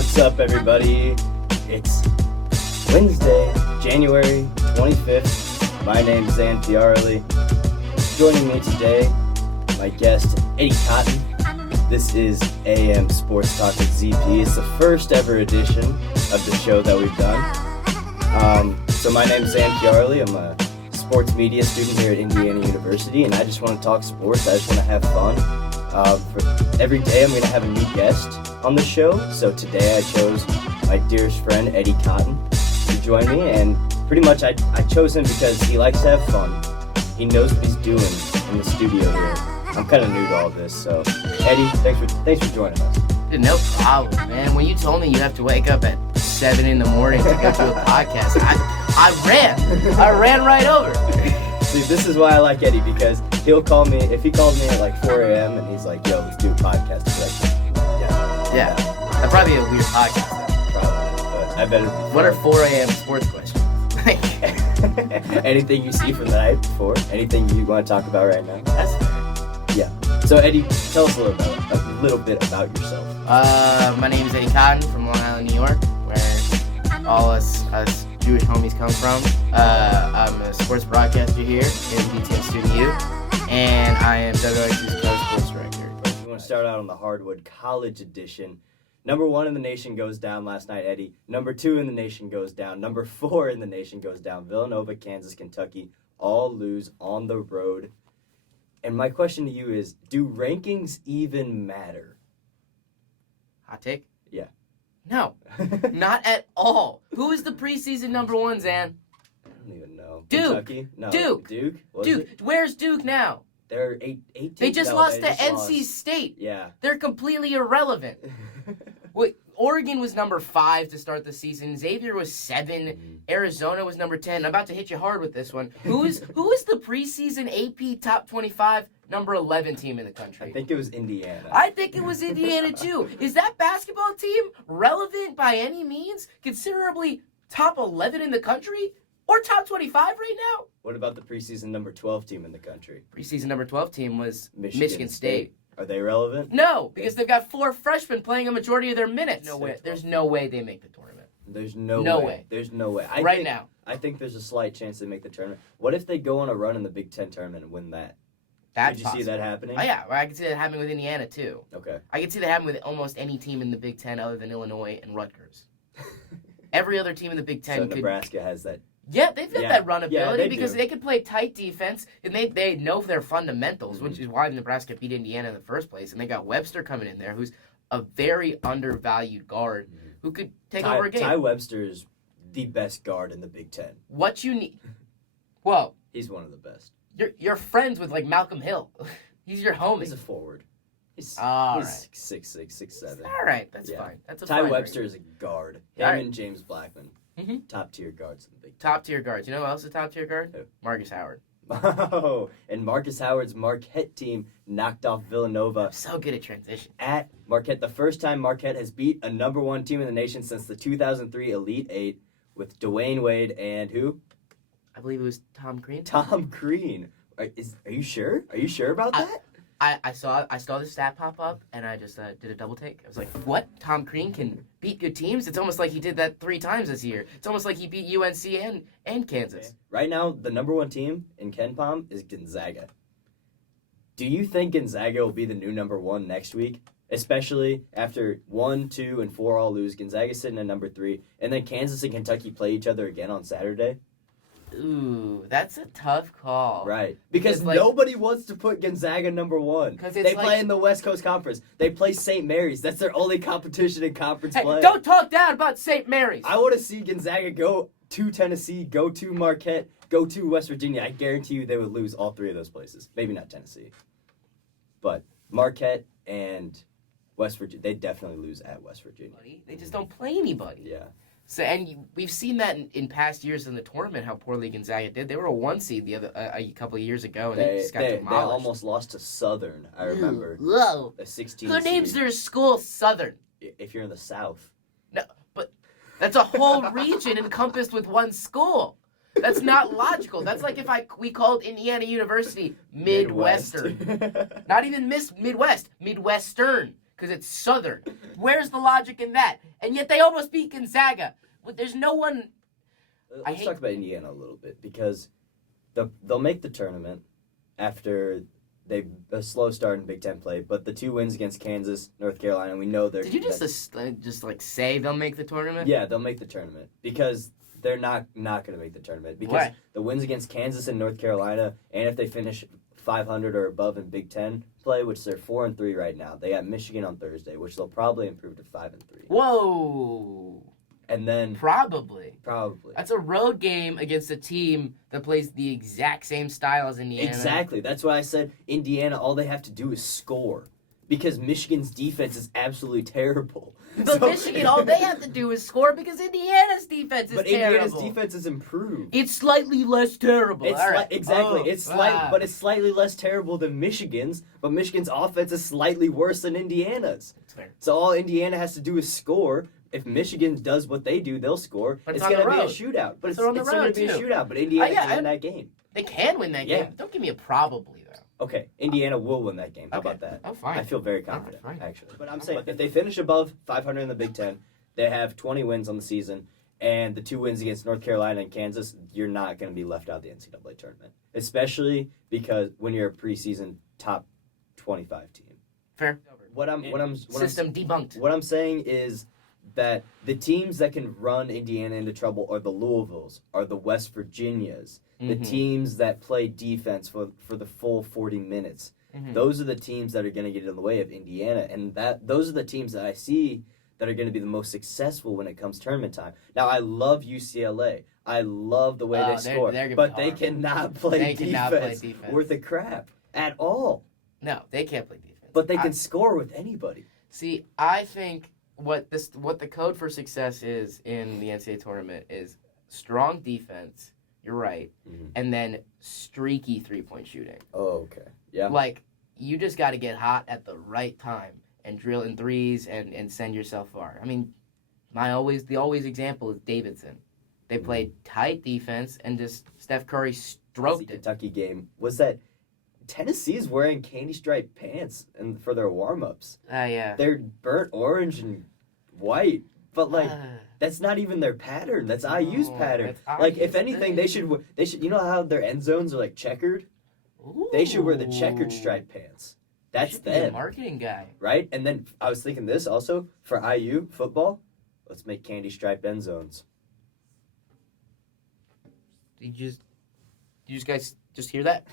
What's up, everybody? It's Wednesday, January 25th. My name is Zain Pyarali. Joining me today, my guest, Eddie Cotton. This is AM Sports Talk with ZP. It's the first ever edition of the show that we've done. So my name is Zain Pyarali. I'm a sports media student here at Indiana University, and I just want to talk sports. I just want to have fun. For every day, I'm going to have a new guest on the show. So today, I chose my dearest friend, Eddie Cotton, to join me. And pretty much, I chose him because he likes to have fun. He knows what he's doing in the studio here. I'm kind of new to all this, so Eddie, thanks for joining us. Dude, no problem, man. When you told me you have to wake up at 7 a.m. to go to a podcast, I ran right over. See, this is why I like Eddie, because he'll call me, if he called me at like 4 a.m. and he's like, yo, let's do a podcast. I'm like, yeah. That'd probably be a weird podcast, though. Probably, but I bet it'd be fun. What are 4 a.m. sports questions? Anything you see from the night before? Anything you want to talk about right now? That's fair. Yeah. So Eddie, tell us a little bit about yourself. My name is Eddie Cotton from Long Island, New York, where all us Jewish homies come from. I'm a sports broadcaster here in BTM Studio, and I am WXU's co-sports director. We want to start out on the hardwood college edition. Number 1 in the nation goes down last night, Eddie. Number 2 in the nation goes down. Number 4 in the nation goes down. Villanova, Kansas, Kentucky all lose on the road. And my question to you is, do rankings even matter? Hot take? Yeah. No, not at all. Who is the preseason number 1, Zan? I don't even know. Duke. Kentucky? No. Duke. Duke? Where's Duke now? They're 8 They just lost to NC State. Yeah. They're completely irrelevant. Oregon was number 5 to start the season. Xavier was 7. Arizona was number 10. I'm about to hit you hard with this one. Who is the preseason AP top 25 number 11 team in the country? I think it was Indiana. I think it was Indiana too. Is that basketball team relevant by any means? Considerably top 11 in the country? Or top 25 right now? What about the preseason number 12 team in the country? Preseason number 12 team was Michigan State. Are they relevant? No, because they've got 4 freshmen playing a majority of their minutes. No way. There's no way they make the tournament. There's no way. There's no way. I think there's a slight chance they make the tournament. What if they go on a run in the Big Ten tournament and win that? That's Did you see that happening? Oh, yeah. I can see that happening with Indiana, too. Okay. I can see that happening with almost any team in the Big Ten other than Illinois and Rutgers. Every other team in the Big Ten so Nebraska has that. Yeah, they've got that run ability because they can play tight defense, and they know their fundamentals, which is why Nebraska beat Indiana in the first place. And they got Webster coming in there, who's a very undervalued guard who could take over a game. Ty Webster is the best guard in the Big Ten. What you need... Well... He's one of the best. You're friends with, like, Malcolm Hill. He's your homie. He's a forward. He's right. 6'6", 6'7". All right, that's fine. That's a Ty fine Webster range. is a guard. Him and James Blackman. Mm-hmm. Top-tier guards in the Big Ten. Top-tier guards. You know who else is a top-tier guard? Who? Marcus Howard. Oh, and Marcus Howard's Marquette team knocked off Villanova. I'm so good at transition. At Marquette, the first time Marquette has beat a number 1 team in the nation since the 2003 Elite Eight with Dwayne Wade and who? I believe it was Tom Crean. Tom Crean. Are you sure? Are you sure about that? I saw the stat pop up, and I just did a double take. I was like, what? Tom Crean can beat good teams? It's almost like he did that 3 times this year. It's almost like he beat UNC and Kansas. Okay. Right now, the number 1 team in KenPom is Gonzaga. Do you think Gonzaga will be the new number 1 next week? Especially after 1, 2, and 4 all lose. Gonzaga's sitting at number 3. And then Kansas and Kentucky play each other again on Saturday. Ooh, that's a tough call. Right. Because nobody wants to put Gonzaga number 1. They play in the West Coast Conference. They play St. Mary's. That's their only competition in conference play. Don't talk down about St. Mary's. I want to see Gonzaga go to Tennessee, go to Marquette, go to West Virginia. I guarantee you they would lose all 3 of those places. Maybe not Tennessee. But Marquette and West Virginia, they definitely lose at West Virginia. They just don't play anybody. Yeah. So, and we've seen that in past years in the tournament, how poorly Gonzaga did. They were a 1 seed a couple of years ago, and they just got demolished. They almost lost to Southern, I remember. Whoa. A 16 Who names seed. their school Southern? If you're in the South. No, but that's a whole region encompassed with 1 school. That's not logical. That's like if we called Indiana University Midwestern. Not even Midwest, Midwestern. Because it's Southern. Where's the logic in that? and yet they almost beat Gonzaga. But there's no one. Let's talk about Indiana a little bit because they'll make the tournament after a slow start in Big Ten play, but the 2 wins against Kansas, North Carolina, we know they're... Did you just say they'll make the tournament? Yeah, they'll make the tournament because they're not going to make the tournament because Why? The wins against Kansas and North Carolina, and if they finish 500 or above in Big Ten play, which they're 4-3 right now, they got Michigan on Thursday, which they'll probably improve to 5-3. Whoa. And then... Probably. That's a road game against a team that plays the exact same style as Indiana. Exactly. That's why I said Indiana, all they have to do is score. Because Michigan's defense is absolutely terrible. But Michigan, all they have to do is score because Indiana's defense is terrible. But Indiana's defense is improved. It's slightly less terrible. Exactly. But it's slightly less terrible than Michigan's. But Michigan's offense is slightly worse than Indiana's. That's fair. So all Indiana has to do is score. If Michigan does what they do, they'll score. But it's going to be a shootout. But it's going to be a shootout. But Indiana can win that game. They can win that game. Don't give me a probably, though. Okay, Indiana will win that game. How about that? Oh, fine. I feel very confident, actually. But I'm saying if they finish above 500 in the Big Ten, they have 20 wins on the season, and the 2 wins against North Carolina and Kansas, you're not going to be left out of the NCAA tournament. Especially because when you're a preseason top 25 team. Fair. System debunked. What I'm saying is that the teams that can run Indiana into trouble are the Louisvilles, are the West Virginias, the teams that play defense for the full 40 minutes. Those are the teams that are going to get in the way of Indiana, and those are the teams that I see that are going to be the most successful when it comes tournament time. Now, I love UCLA. I love the way they score, but they cannot play defense worth a crap at all. No, they can't play defense. But they can score with anybody. See, I think what the code for success is in the NCAA tournament is strong defense. You're right, and then streaky 3-point shooting. Oh, okay, yeah. Like you just got to get hot at the right time and drill in threes and send yourself far. I mean, the always example is Davidson. They played tight defense and just Steph Curry stroked it. Kentucky game was that. Tennessee's wearing candy striped pants and for their warm-ups. Yeah. They're burnt orange and white, but that's not even their pattern. That's IU's pattern. Like if anything, they should. You know how their end zones are like checkered? Ooh. They should wear the checkered striped pants. That's them. Be a marketing guy, right? And then I was thinking this also for IU football. Let's make candy striped end zones. You guys just hear that?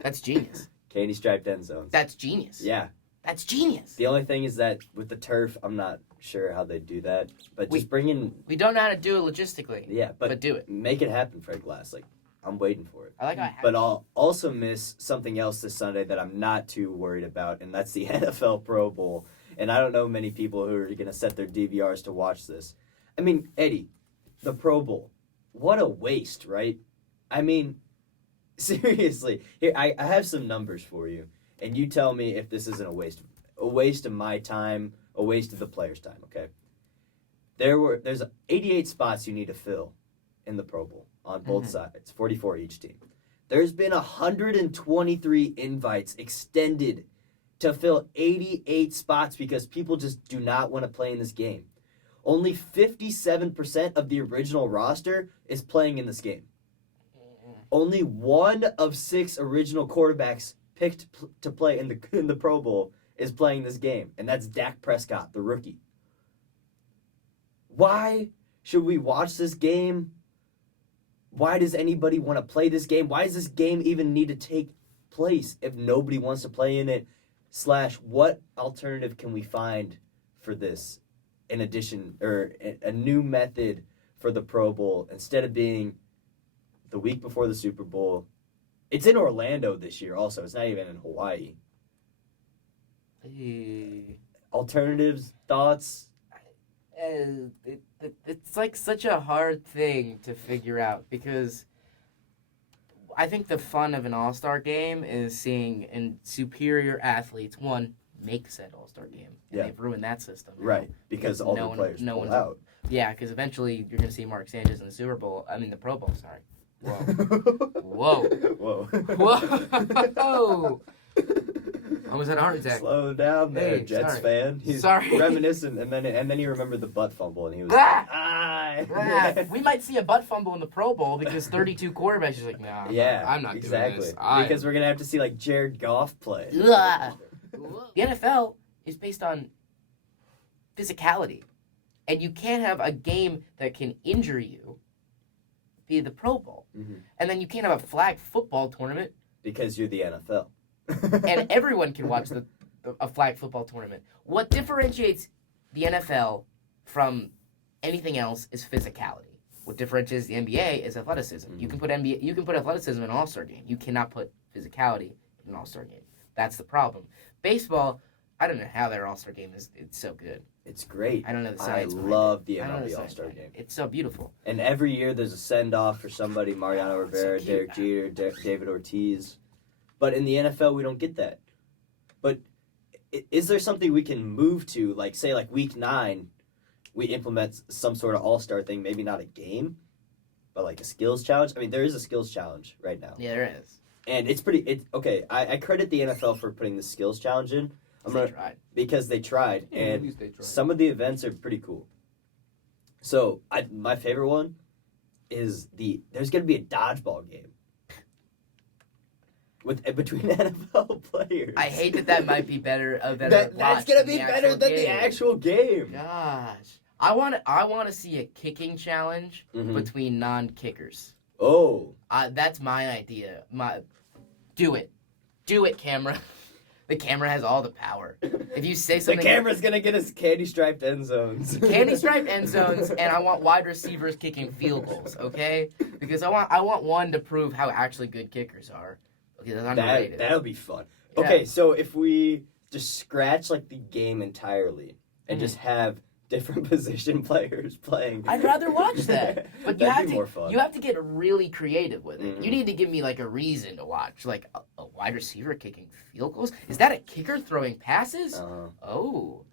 That's genius. Candy striped end zones. That's genius. Yeah. That's genius. The only thing is that with the turf, I'm not sure how they do that. But just bring in... We don't know how to do it logistically. Yeah, but do it. Make it happen, Fred Glass. Like, I'm waiting for it. I like how it But I'll also miss something else this Sunday that I'm not too worried about, and that's the NFL Pro Bowl. And I don't know many people who are going to set their DVRs to watch this. I mean, Eddie, the Pro Bowl. What a waste, right? I mean... Seriously, here I have some numbers for you, and you tell me if this isn't a waste of my time, a waste of the players' time. Okay, there's 88 spots you need to fill in the Pro Bowl on both sides, 44 each team. There's been 123 invites extended to fill 88 spots because people just do not want to play in this game. Only 57% of the original roster is playing in this game. Only 1 of 6 original quarterbacks picked to play in the Pro Bowl is playing this game, and that's Dak Prescott, the rookie. Why should we watch this game? Why does anybody want to play this game? Why does this game even need to take place if nobody wants to play in it? / what alternative can we find for this in addition, or a new method for the Pro Bowl instead of being the week before the Super Bowl? It's in Orlando this year also. It's not even in Hawaii. Alternatives, thoughts? It's like such a hard thing to figure out because I think the fun of an all-star game is seeing superior athletes, one, make said all-star game. And they've ruined that system. Right, because all the players pull out. Yeah, because eventually you're going to see Mark Sanchez in the the Pro Bowl, sorry. Whoa. Whoa. Whoa. Whoa. Almost had a heart attack. Slow down there, Hey, Jets sorry. fan. He's Sorry. reminiscent, and then he remembered the butt fumble, and he was Ah! like, ah. We might see a butt fumble in the Pro Bowl because 32 quarterbacks is like, nah, Yeah, I'm not exactly. doing this. Because we're gonna have to see like Jared Goff play. Ugh. The NFL is based on physicality, and you can't have a game that can injure you be the Pro Bowl, and then you can't have a flag football tournament Because you're the NFL. and everyone can watch a flag football tournament. What differentiates the NFL from anything else is physicality. What differentiates the NBA is athleticism. You can put athleticism in an All-Star game. You cannot put physicality in an All-Star game. That's the problem. Baseball, I don't know how their All-Star game is. It's so good. It's great. I don't know the science. I love the I don't know MLB the All-Star science. game. It's so beautiful. And every year there's a send-off for somebody, Mariano Rivera, so cute. Derek Jeter, David Ortiz. But in the NFL, we don't get that. But is there something we can move to, like, say, like week 9, we implement some sort of all-star thing, maybe not a game, but like a skills challenge? I mean, there is a skills challenge right now. Yeah, there is. And it's okay, I credit the NFL for putting the skills challenge in. Because they tried, and some of the events are pretty cool. So, my favorite one is there's going to be a dodgeball game between NFL players. I hate that might be better. That's going to be better than the actual game. Gosh, I want to see a kicking challenge between non-kickers. Oh, that's my idea. Do it, camera. The camera has all the power. If you say something, the camera's gonna get us candy-striped end zones. Candy-striped end zones, and I want wide receivers kicking field goals. Okay, because I want one to prove how actually good kickers are. Okay, that's underrated. That'll be fun. Yeah. Okay, so if we just scratch like the game entirely and just have different position players playing, I'd rather watch that. But that'd be more fun. You have to get really creative with it. You need to give me like a reason to watch, like a wide receiver kicking field goals. Is that a kicker throwing passes? Oh,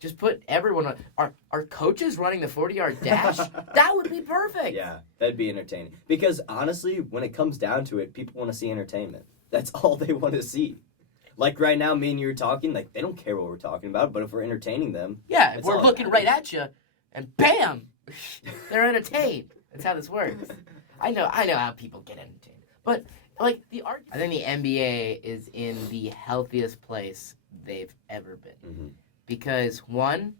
just put everyone on. Are coaches running the 40-yard dash? That would be perfect. Yeah, that'd be entertaining. Because honestly, when it comes down to it, people want to see entertainment. That's all they want to see. Like right now, me and you are talking, like they don't care what we're talking about, but if we're entertaining them. Yeah, if we're looking right at you, and bam, they're entertained. That's how this works. I know how people get entertained. But like I think the NBA is in the healthiest place they've ever been. Because one,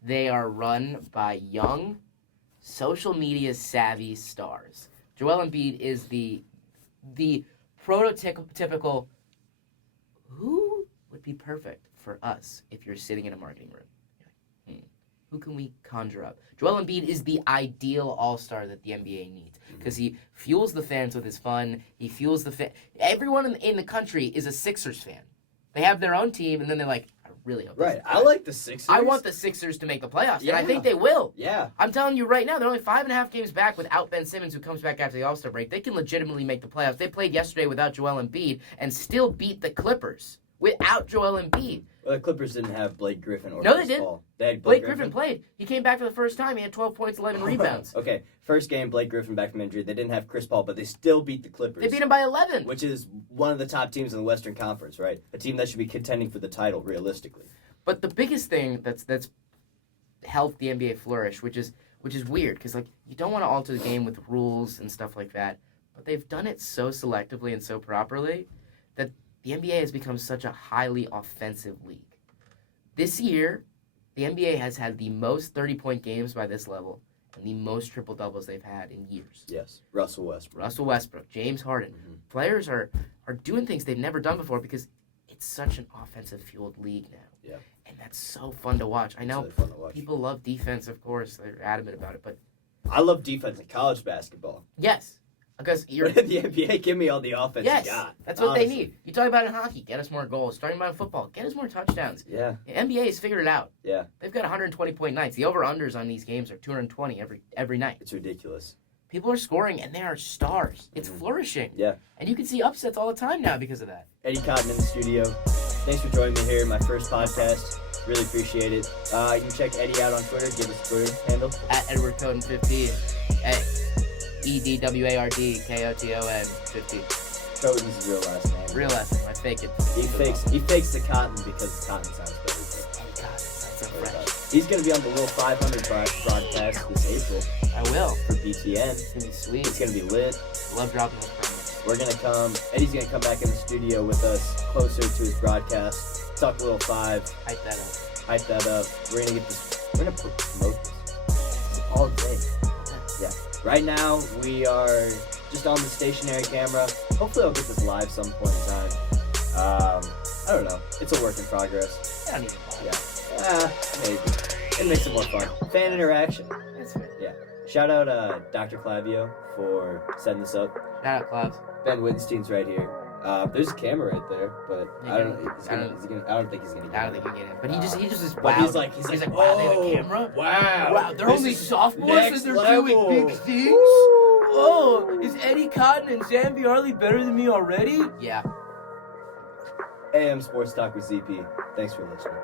they are run by young, social media savvy stars. Joel Embiid is the prototypical. Who would be perfect for us if you're sitting in a marketing room? Who can we conjure up? Joel Embiid is the ideal all-star that the NBA needs because he fuels the fans with his fun. He fuels the everyone in the country is a Sixers fan. They have their own team, and then they're like, I really hope. Right, I like the Sixers. I want the Sixers to make the playoffs, Yeah. and I think they will. Yeah. I'm telling you right now, they're only 5.5 games back without Ben Simmons, who comes back after the All-Star break. They can legitimately make the playoffs. They played yesterday without Joel Embiid and still beat the Clippers without Joel Embiid. Well, the Clippers didn't have Blake Griffin or No, Chris they did. Paul. They had Blake Griffin played. He came back for the first time. He had 12 points, 11 rebounds. Okay, first game, Blake Griffin back from injury. They didn't have Chris Paul, but they still beat the Clippers. They beat him by 11. Which is one of the top teams in the Western Conference, right? A team that should be contending for the title, realistically. But the biggest thing that's helped the NBA flourish, which is weird, because like you don't want to alter the game with rules and stuff like that, but they've done it so selectively and so properly that the NBA has become such a highly offensive league. This year, the NBA has had the most 30-point games by this level and the most triple-doubles they've had in years. Yes, Russell Westbrook, James Harden. Players are doing things they've never done before because it's such an offensive-fueled league now. Yeah. And that's so fun to watch. I know really fun to watch. People love defense, of course. They're adamant about it, but I love defense in college basketball. yes, because you're But in the NBA, give me all the offense yes, you got. that's what honestly. they need. You talk about it in hockey, get us more goals. Talking about it in football, get us more touchdowns. Yeah. The NBA has figured it out. Yeah. They've got 120-point nights. The over-unders on these games are 220 every night. It's ridiculous. People are scoring, and they are stars. It's flourishing. Yeah. And you can see upsets all the time now because of that. Eddie Cotton in the studio. Thanks for joining me here in my first podcast. Really appreciate it. You can check Eddie out on Twitter. Give us a Twitter handle. At Edward Coden 15. At EDWARDKOTON 15. Start with his real last name. Real last name. I fake it. He fakes the Cotton because Cotton sounds better. Eddie Cotton. That's so fresh. He's gonna be on the Little 500 broadcast this April I will. for BTN. It's gonna be sweet. It's gonna be lit. Love dropping those promos. We're gonna come. Eddie's gonna come back in the studio with us closer to his broadcast. Talk Little 5. Hype that up. Hype that up. We're gonna get this. We're gonna promote this all day. Yeah. Right now we are just on the stationary camera. Hopefully I'll get this live some point in time. I don't know. It's a work in progress. I don't even know. Yeah. Maybe. It makes it more fun. Fan interaction. That's fair. Yeah. Shout out Dr. Clavio for setting this up. Shout out, Clavs. Ben Wittgenstein's right here. There's a camera right there, but I don't think he's gonna get I don't think he can get in. But he just is But wow. he's like, wow, they have a camera? Wow. Wow, they're This only is sophomores next and they're level. doing big things? Oh, is Eddie Cotton and Zain Pyarali better than me already? Yeah. AM Sports Talk with ZP. Thanks for listening.